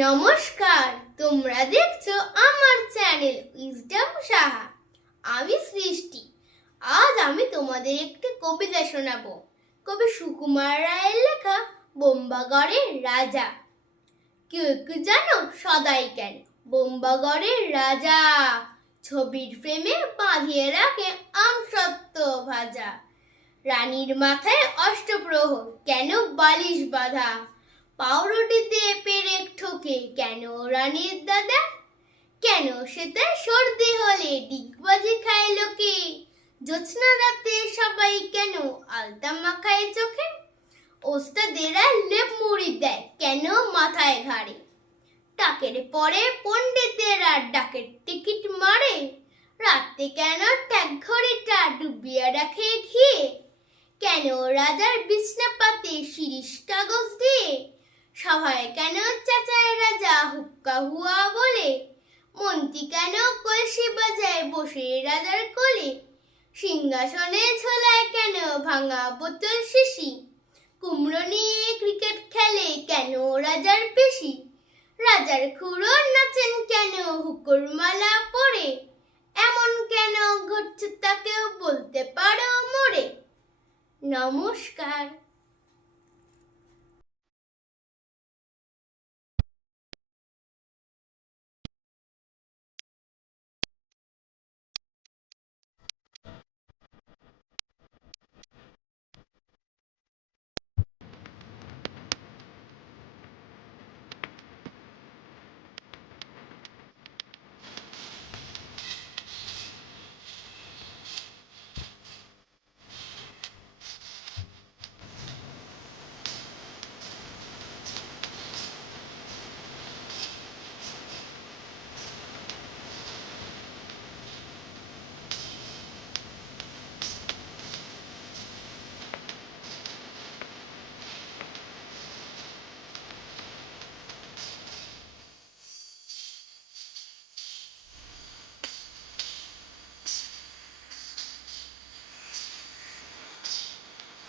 নমস্কার, তোমরা দেখছো আমার চ্যানেল উইজডম সাহা। আমি সৃষ্টি। আজ আমি তোমাদের একটি কবিতা শোনাবো। কবি সুকুমার রায়ের লেখা বোম্বাগড়ের রাজা। কেউ কি জানো সদাই কেন বোম্বাগড়ের রাজা? ছবির ফ্রেমে বাঁধিয়ে রাখে আমসত্ত্ব ভাজা। রানীর মাথায় অষ্টপ্রহর কেন বালিশ বাঁধা? পাউরুটিতে পেরেক ঠোকে কেন রানীর দাদা? কেন সেটা সর্দি হলে ডিগবাজি খায় লোকে? জ্যোৎস্না রাতে সবাই কেন আলতা মাখায় চোখে? ওস্তাদেরা লেপ মুড়ি দেয় কেন মাথায় ঘাড়ে? টাকের পরে পণ্ডিতেরা ডাকের টিকিট মারে। রাতে কেন ট্যাগ ঘড়িটা ডুবিয়ে রাখে ঘিয়ে? কেন রাজার বিছনা পাতে শিরিষ কাগজ দিয়ে? সভায় কেন চাচায় রাজা হুক্কা হুয়া বলে? মন্ত্রী কেন কলসি বাজায় বসে রাজার কোলে? সিংহাসনে ঝোলায় কেন ভাঙা বোতল শিশি? কুমড়ো নিয়ে ক্রিকেট খেলে কেন রাজার পেশি? রাজার খুড়ো নাচেন কেন হুকোর মালা পরে? এমন কেন ঘটছে তা কেউ বলতে পারো মোরে? নমস্কার।